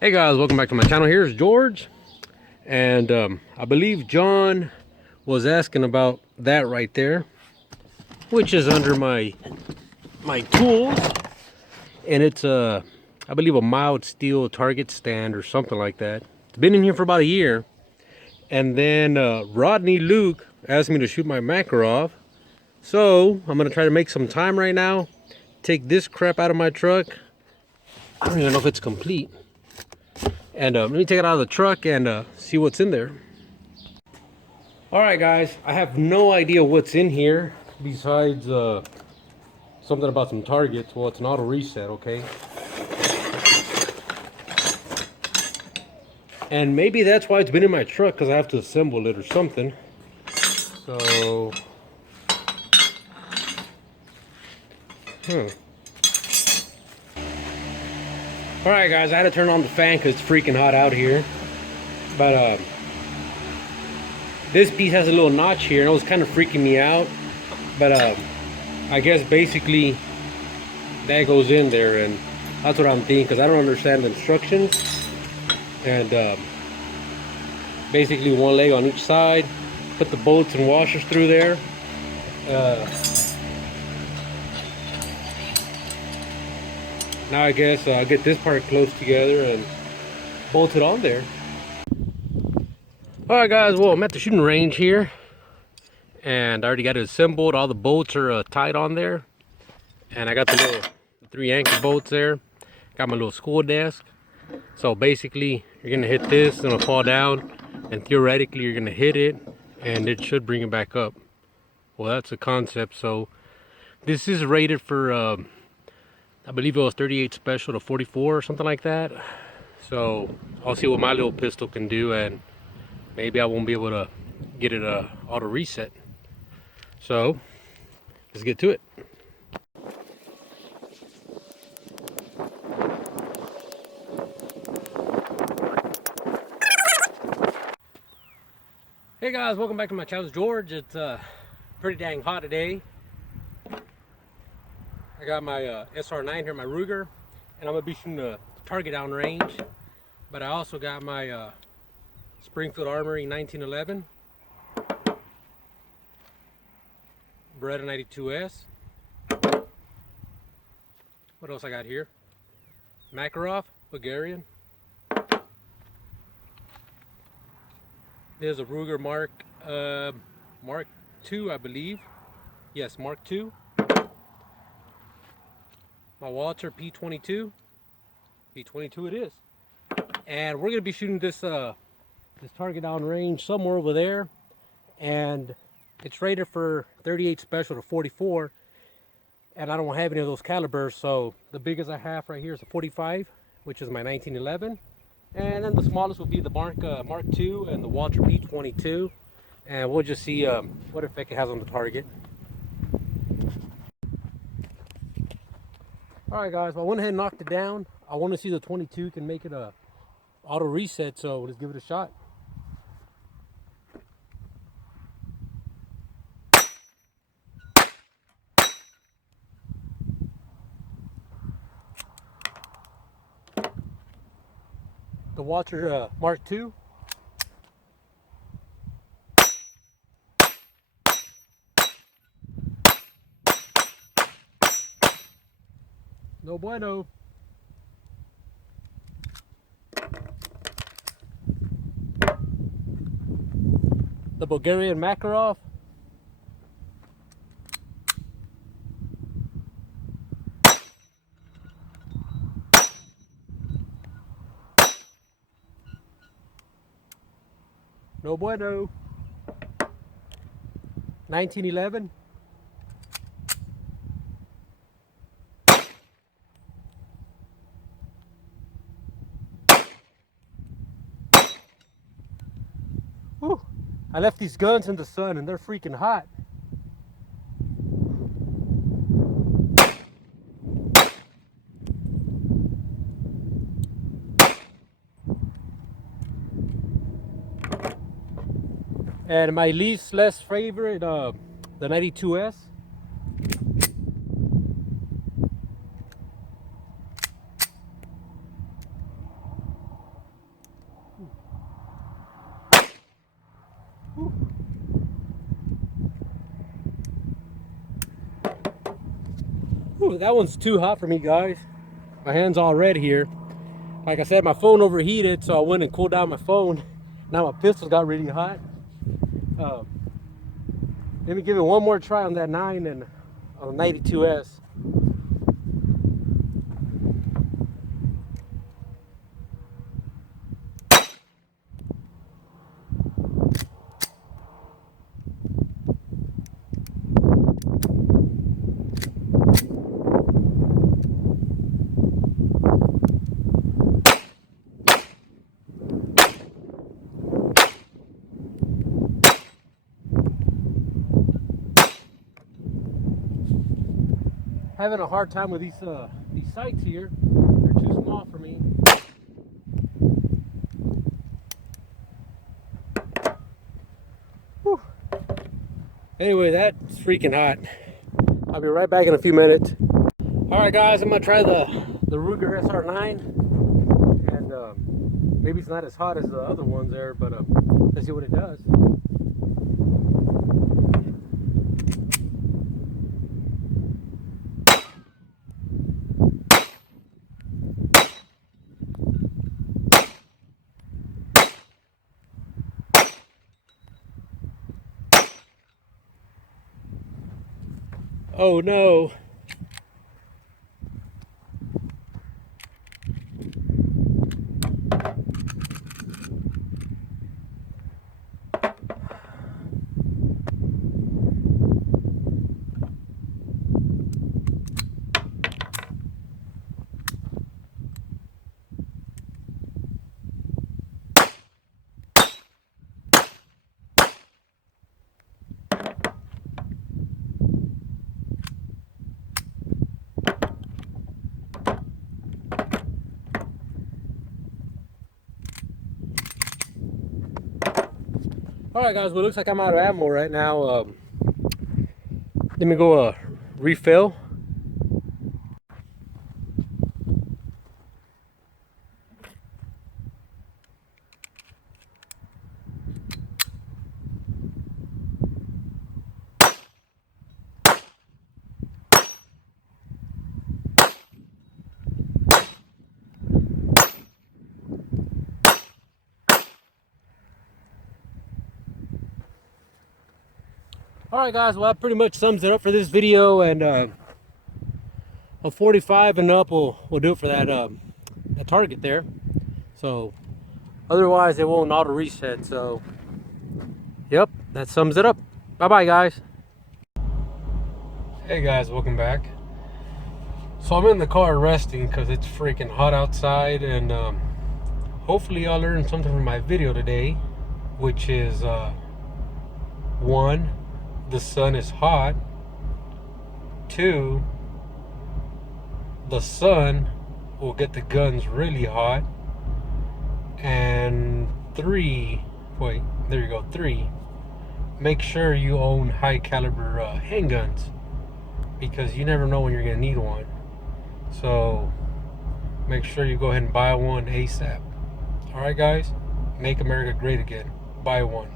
Hey guys, welcome back to my channel. Here's George, and I believe John was asking about that right there, which is under my tools, and it's I believe a mild steel target stand or something like that. It's been in here for about a year, and then Rodney Luke asked me to shoot my Makarov, so I'm gonna try to make some time right now. Take this crap out of my truck. I don't even know if it's complete. And let me take it out of the truck and see what's in there. All right, guys, I have no idea what's in here besides something about some targets. Well, it's an auto reset, okay? And maybe that's why it's been in my truck, because I have to assemble it or something. So, all right, guys, I had to turn on the fan because it's freaking hot out here. But this piece has a little notch here, and it was kind of freaking me out. But I guess basically that goes in there, and that's what I'm thinking, because I don't understand the instructions. And basically one leg on each side, put the bolts and washers through there. Now I guess I'll get this part close together and bolt it on there. Alright guys, well, I'm at the shooting range here, and I already got it assembled. All the bolts are tight on there, and I got the little 3 anchor bolts there. Got my little school desk. So basically you're gonna hit this, it's gonna fall down, and theoretically you're gonna hit it and it should bring it back up. Well, that's the concept. So this is rated for I believe it was 38 special to 44 or something like that. So I'll see what my little pistol can do, and maybe I won't be able to get it auto reset. So let's get to it. Hey guys, welcome back to my channel. It's George. It's pretty dang hot today. I got my SR9 here, my Ruger, and I'm gonna be shooting a target down range. But I also got my Springfield Armory 1911 Beretta 92S. What else I got here? Makarov Bulgarian. There's a Ruger Mark II, I believe. Yes, Mark II. My Walter P22. P22 it is. And we're gonna be shooting this this target down range somewhere over there, and it's rated for 38 special to 44, and I don't have any of those calibers. So the biggest I have right here is a 45, which is my 1911, and then the smallest would be the Mark II and the Walter P22, and we'll just see what effect it has on the target. All right, guys, well, I went ahead and knocked it down. I want to see the 22 can make it a auto reset, so let's give it a shot. The Walter Mark II. No bueno. The Bulgarian Makarov. No bueno. 1911. Whew. I left these guns in the sun and they're freaking hot. And my less favorite, the 92S. Ooh, that one's too hot for me, guys. My hand's all red here. Like I said, my phone overheated, so I went and cooled down my phone. Now my pistols got really hot. Let me give it one more try on that 9 and on 92S. Having a hard time with these sights here. They're too small for me. Whew. Anyway, that's freaking hot. I'll be right back in a few minutes. All right, guys, I'm gonna try the Ruger SR9, and maybe it's not as hot as the other ones there, but let's see what it does. Oh no. Alright guys, well it looks like I'm out of ammo right now. Let me go refill. Alright guys, well that pretty much sums it up for this video, and a 45 and up will do it for that target there. So otherwise it won't auto reset. So yep, that sums it up. Bye bye guys. Hey guys, welcome back. So I'm in the car resting because it's freaking hot outside, and hopefully y'all learned something from my video today, which is 1, the sun is hot. 2, the sun will get the guns really hot. And 3, wait, there you go, 3, make sure you own high caliber handguns, because you never know when you're gonna need one. So make sure you go ahead and buy one ASAP. Alright guys, make America great again. Buy one.